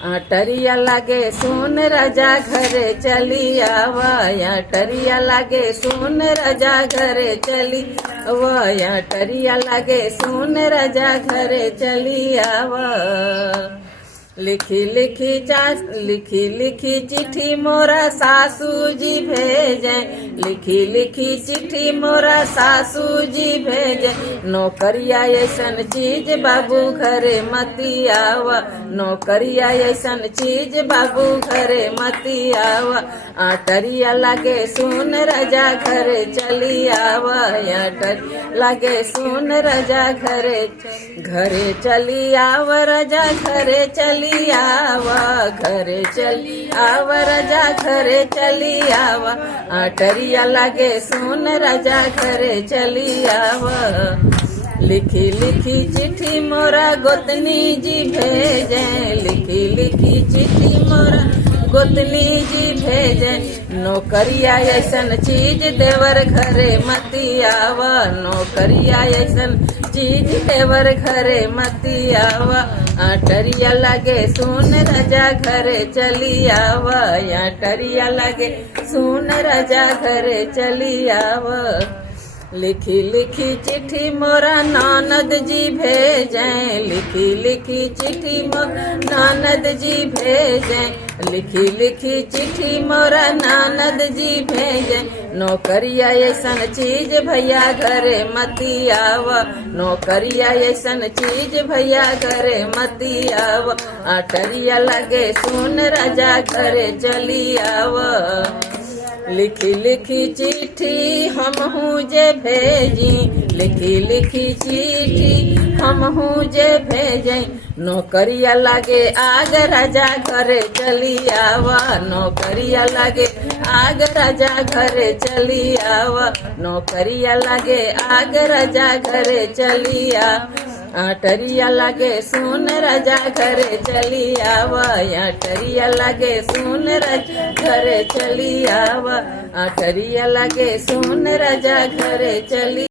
टरिया लागे सुन राजा घरे चली आवा, टरिया लागे सुन राजा घरे चली आवा, टरिया लागे सुन राजा घरे चली आवा। लिखी लिखी चिट्ठी मोरा सासू जी भेजे, लिखी चिट्ठी मोरा सासू जी भेजे। नौकरिया ऐसन चीज बाबू घरे मती आवा, नौकरिया ऐसन चीज बाबू घरे मती आवा। टरिया लागे सुन राजा घरे चली आवा, टरिया लागे सुन राजा घरे चली आवा, राजा घरे चली आवा, घरे चली आवा, राजा घरे चली आवा। टरिया लागे सुन राजा घरे चली आवा। लिखी चिट्ठी मोरा गोतनी जी भेजे, लिखी चिट्ठी मोरा गोतनी जी भेजे। नौकरिया ऐसन चीज देवर घरे मती आवा, नौकरिया ऐसन चीज देवर घरे मती आवा। टरिया लागे सुन राजा घरे चली आवा, टरिया लागे सुन राजा घरे चली आवा। लिखी चिट्ठी मोरा ननद जी भेजे, लिखी चिट्ठी मोरा ननद जी भेजे, लिखी चिट्ठी मोरा ननद जी भेजे। नौकरिया ऐसन चीज भैया घरे मती आवा, नौकरिया ऐसन चीज भैया घरे मती आवा। टरिया लगे सुन राजा घरे चली आवा। लिखी चिट्ठी हम हूँ जे भेजी, लिखी चिट्ठी हम हूँ जे भेजे। नौकरिया लागे आग राजा घरे चली आवा, नौकरिया लागे आग राजा घरे चली आवा, नौकरिया लागे आग राजा घरे चली आ। टरिया लागे सुन राजा घरे चली आवा, टरिया लागे सुन राजा घरे चली आवा। टरिया लागे सुन राजा घरे चली